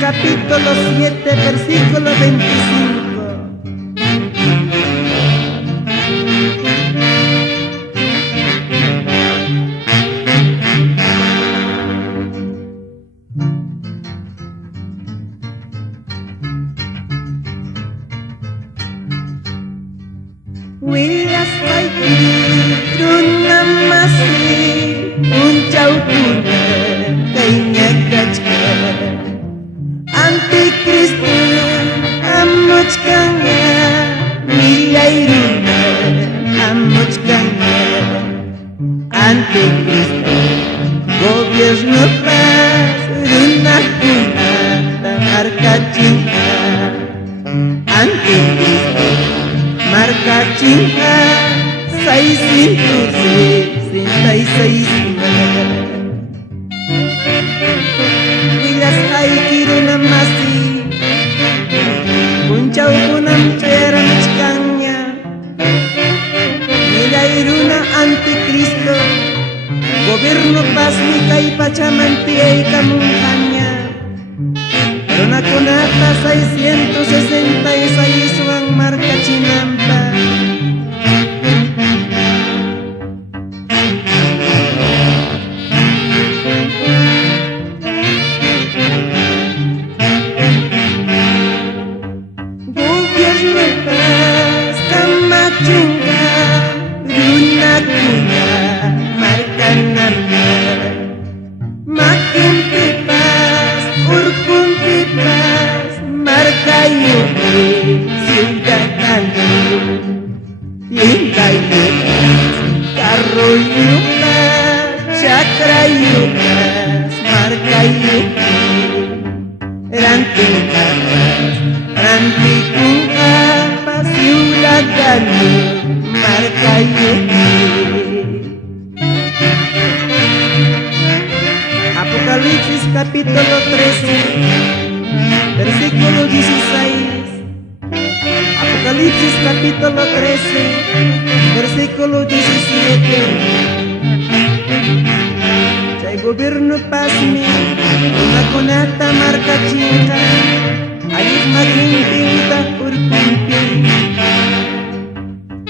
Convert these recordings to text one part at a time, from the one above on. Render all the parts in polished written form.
capítulo 7, versículo 25. Wilas paikirun namasi uncau kuna kainya gajah antikristu amuckangnya nilai runa amuckangnya antikristu gobierno paz runa kuna marka cinta antikristu marca cinta 666 Wilas aikiru namasi Puncau kunam cera mechkangnya Nilai runa antikristo Gobierno paz ni kai pachamantiai kamungkanya Runa kunata 666 uang marca cinampa Junga runa kuna marka nama makin bebas urkun bebas marka yuki sudah tangguh lingkai yukas karo yukas cakra yukas marka yuki ranting kapas ranting kapas sudah tangguh marca yuki. Apocalipsis capítulo 13 versículo 16. Apocalipsis capítulo 13 versículo 17. Chay gobierno pasmi una conata marca cinta ayuk makin pinta urpimpi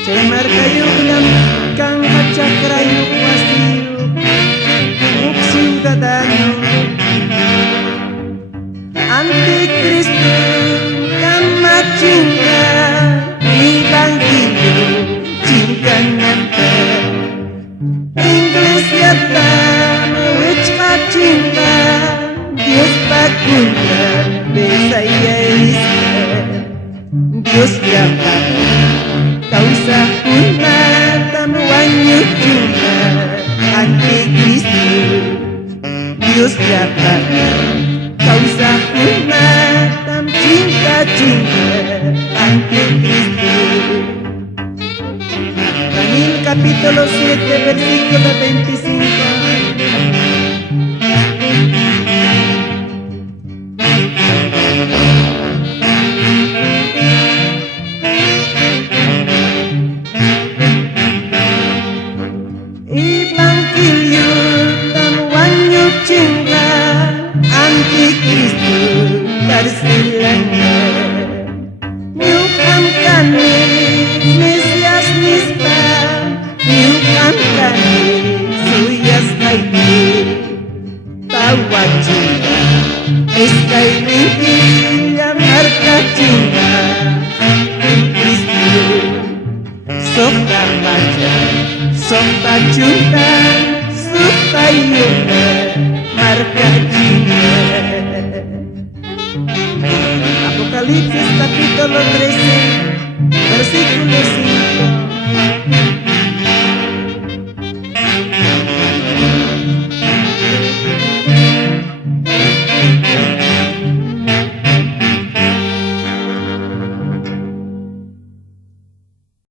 Chay marka yuklam kang pacakra yuk wasiyuk Uk ciudadano Antikristo kama cinta Ibangkilo cinta nampa Iglesia tama wechka cinta Dios pakunta besaya isla Dios dapat Causa una tamuanyo cinta Antikristo Dios dapat Causa una tam cinta Antikristo Daniel capítulo 7 versículo 25 Ibangkilyo tamuanyo cinta Antikristo tersilangnya Nyukam kami Mesias nispa Nyukam kami Suyas kaiti Tawa cinta Eskai rinti marka cinta Antikristo Sokta baca Sokta cinta Sokta yuka marka cinta Apocalipsis capítulo 13 versículo 5